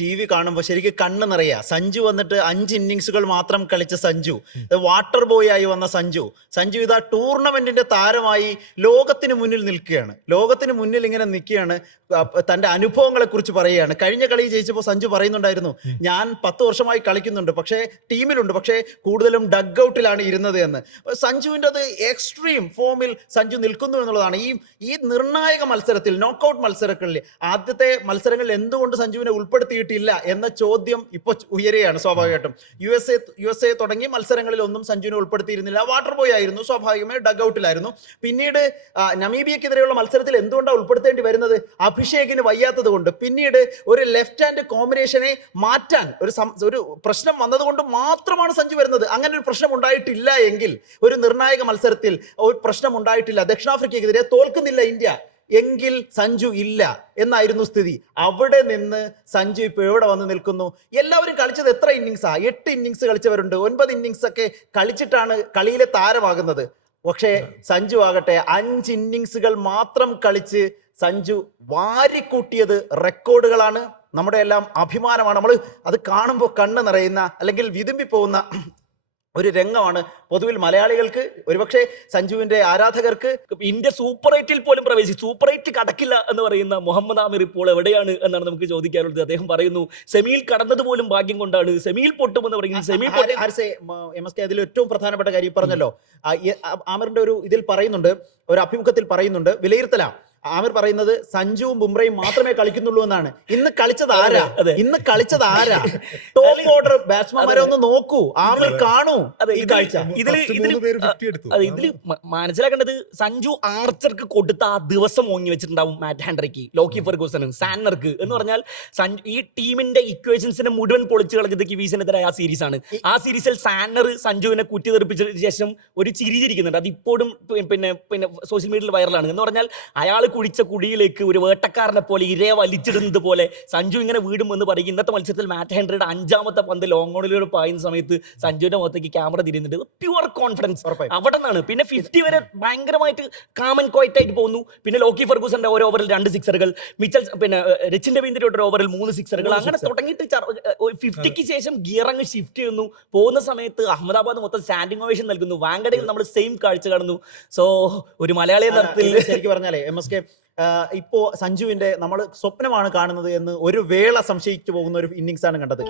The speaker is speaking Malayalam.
TV കാണുമ്പോൾ ശരിക്കും കണ്ണ് നിറയുക. സഞ്ജു വന്നിട്ട് 5 ഇന്നിങ്സുകൾ മാത്രം കളിച്ച സഞ്ജു, വാട്ടർ ബോയ് ആയി വന്ന സഞ്ജു ഇതാ ടൂർണമെന്റിന്റെ താരമായി ലോകത്തിന് മുന്നിൽ നിൽക്കുകയാണ്. ലോകത്തിന് മുന്നിൽ ഇങ്ങനെ നിൽക്കുകയാണ്, തന്റെ അനുഭവങ്ങളെ കുറിച്ച് പറയുകയാണ്. കഴിഞ്ഞ കളി ജയിച്ചപ്പോൾ സഞ്ജു പറയുന്നുണ്ടായിരുന്നു, ഞാൻ 10 വർഷമായി കളിക്കുന്നുണ്ട്, പക്ഷേ ടീമിലുണ്ട്, പക്ഷേ കൂടുതലും ഡഗ് ഔട്ടിലാണ് ഇരുന്നത് എന്ന്. സഞ്ജുവിൻ്റെ അത് എക്സ്ട്രീം ഫോമിൽ സഞ്ജു നിൽക്കുന്നു എന്നുള്ളതാണ്. ഈ നിർണായക മത്സരത്തിൽ, നോക്കൌട്ട് മത്സരങ്ങളിൽ, ആദ്യത്തെ മത്സരങ്ങളിൽ എന്തുകൊണ്ട് സഞ്ജുവിനെ ഉൾപ്പെടുത്തിയിട്ടില്ല എന്ന ചോദ്യം ഇപ്പോൾ ഉയരുകയാണ്. സ്വാഭാവികമായിട്ടും യു എസ് എ തുടങ്ങിയ മത്സരങ്ങളിൽ ഒന്നും സഞ്ജുവിനെ ഉൾപ്പെടുത്തിയിരുന്നില്ല. വാട്ടർ ബോയ് ആയിരുന്നു, സ്വാഭാവികമായി ഡഗ് ഔട്ടിലായിരുന്നു. പിന്നീട് നമീബിയക്കെതിരെയുള്ള മത്സരത്തിൽ എന്തുകൊണ്ടാണ് ഉൾപ്പെടുത്തേണ്ടി വരുന്നത്? അഭിഷേകിന് വയ്യാത്തത് കൊണ്ട്. പിന്നീട് ഒരു ലെഫ്റ്റ് ഹാൻഡ് കോമ്പിനേഷനെ മാറ്റാൻ ഒരു പ്രശ്നം വന്നതുകൊണ്ട് മാത്രമാണ് സഞ്ജു വരുന്നത്. അങ്ങനെ ഒരു പ്രശ്നം ഉണ്ടായിട്ടില്ല എങ്കിൽ, ഒരു നിർണായക മത്സരത്തിൽ ഒരു പ്രശ്നം ഉണ്ടായിട്ടില്ല, ദക്ഷിണാഫ്രിക്കയ്ക്കെതിരെ തോൽക്കുന്നില്ല ഇന്ത്യ എങ്കിൽ സഞ്ജു ഇല്ല എന്നായിരുന്നു സ്ഥിതി. അവിടെ നിന്ന് സഞ്ജു ഇപ്പോൾ എവിടെ വന്ന് നിൽക്കുന്നു? എല്ലാവരും കളിച്ചത് എത്ര ഇന്നിങ്സാ? 8 ഇന്നിങ്സ് കളിച്ചവരുണ്ട്, 9 ഇന്നിങ്സ് ഒക്കെ കളിച്ചിട്ടാണ് കളിയിലെ താരമാകുന്നത്. പക്ഷേ സഞ്ജു ആകട്ടെ 5 ഇന്നിങ്സുകൾ മാത്രം കളിച്ച് സഞ്ജു വാരിക്കൂട്ടിയത് റെക്കോർഡുകളാണ്. നമ്മുടെ എല്ലാം അഭിമാനമാണ്. നമ്മൾ അത് കാണുമ്പോൾ കണ്ണ് നിറയുന്ന, അല്ലെങ്കിൽ വിതുമ്പിപ്പോകുന്ന ഒരു രംഗമാണ്. പൊതുവിൽ മലയാളികൾക്ക്, ഒരുപക്ഷെ സഞ്ജുവിന്റെ ആരാധകർക്ക്, ഇന്ത്യ സൂപ്പർ 8-ൽ പോലും പ്രവേശിച്ചു, സൂപ്പർ 8 കടക്കില്ല എന്ന് പറയുന്ന മുഹമ്മദ് ആമിർ ഇപ്പോൾ എവിടെയാണ് എന്നാണ് നമുക്ക് ചോദിക്കാനുള്ളത്. അദ്ദേഹം പറയുന്നു, സെമിയിൽ കടന്നത് പോലും ഭാഗ്യം കൊണ്ടാണ്, സെമിയിൽ പൊട്ടുമെന്ന് പറയുന്നത്. സെമിയിൽ അതിൽ ഏറ്റവും പ്രധാനപ്പെട്ട കാര്യം പറഞ്ഞല്ലോ, ആമിറിന്റെ ഒരു ഇതിൽ പറയുന്നുണ്ട്, ഒരു അഭിമുഖത്തിൽ പറയുന്നുണ്ട്, വിലയിരുത്തലാണ് ആമിർ പറയുന്നത്, സഞ്ജുവും ബുംറയും മാത്രമേ കളിക്കുന്നുള്ളൂ എന്നാണ്. ഇന്ന് കളിച്ചത് ആരാ? ടോപ്പ് ഓർഡർ ബാറ്റ്സ്മാൻമാരെ ഒന്ന് നോക്കൂ, ആമിർ കാണൂ ഈ കാഴ്ച. ഇതിൽ മനസ്സിലാക്കേണ്ടത്, സഞ്ജു ആർച്ചർക്ക് കൊടുത്ത ആ ദിവസം ഓങ്ങി വെച്ചിട്ടുണ്ടാവും മാറ്റ് ഹാൻഡ്രിക്ക്, ലോക്കി ഫെർഗൂസന്, സാന്നർക്ക് എന്ന് പറഞ്ഞാൽ ഈ ടീമിന്റെ ഇക്വേഷൻസിനെ മുഴുവൻ പൊളിച്ചു കളഞ്ഞത് കിവീസിനെതിരായ ആ സീരീസ് ആണ്. ആ സീരീസിൽ സാന്നർ സഞ്ജുവിനെ കുറ്റി തെറിപ്പിച്ചതിന് ശേഷം ഒരു ചിരി ചിരിക്കുന്നുണ്ട്. അത് ഇപ്പോഴും പിന്നെ സോഷ്യൽ മീഡിയയിൽ വൈറലാണ്. എന്ന് പറഞ്ഞാൽ അയാൾ കുടിച്ച കുടിയിലേക്ക് ഒരു വേട്ടക്കാരനെ പോലെ ഇരയെ വലിച്ചിടുന്നത് പോലെ സഞ്ജു ഇങ്ങനെ വീടുമെന്ന് പറയും. ഇന്നത്തെ മത്സരത്തിൽ മാറ്റ് ഹെൻറിയുടെ 5ാമത്തെ പന്ത് ലോങ് ഓണിലൂടെ പായുന്ന സമയത്ത് സഞ്ജുവിന്റെ മുഖത്തേക്ക് ക്യാമറ തിരിയുന്നുണ്ട്. പ്യുവർ കോൺഫിഡൻസ് അവിടെ നിന്നാണ്. പിന്നെ 50 വരെ ഭയങ്കരമായിട്ട് കാമൻ ക്വയറ്റ് ആയിട്ട് പോകുന്നു. പിന്നെ ലോക്കി ഫെർഗൂസന്റെ ഒരു ഓവറിൽ 2 സിക്സറുകൾ, മിച്ചൽ രച്ചിൻ രവീന്ദ്രയുടെ ഒരു ഓവറിൽ 3 സിക്സറുകൾ, അങ്ങനെ തുടങ്ങിയിട്ട് 50ക്ക് ശേഷം ഗിയർ അങ്ങ് ഷിഫ്റ്റ് ചെയ്യുന്നു. പോകുന്ന സമയത്ത് അഹമ്മദാബാദ് മൊത്തം സ്റ്റാൻഡിംഗ് ഓവേഷൻ നൽകുന്നു. വാങ്കഡയിൽ നമ്മൾ സെയിം കാഴ്ച കാണുന്നു. സോ ഒരു മലയാളി എന്ന അർത്ഥത്തിൽ ശരിക്കും പറഞ്ഞാലേ MSK ഇപ്പോ സഞ്ജുവിന്റെ നമ്മൾ സ്വപ്നമാണ് കാണുന്നത് എന്ന് ഒരു വേള സംശയിച്ചു പോകുന്ന ഒരു ഇന്നിങ്സാണ് കണ്ടത്.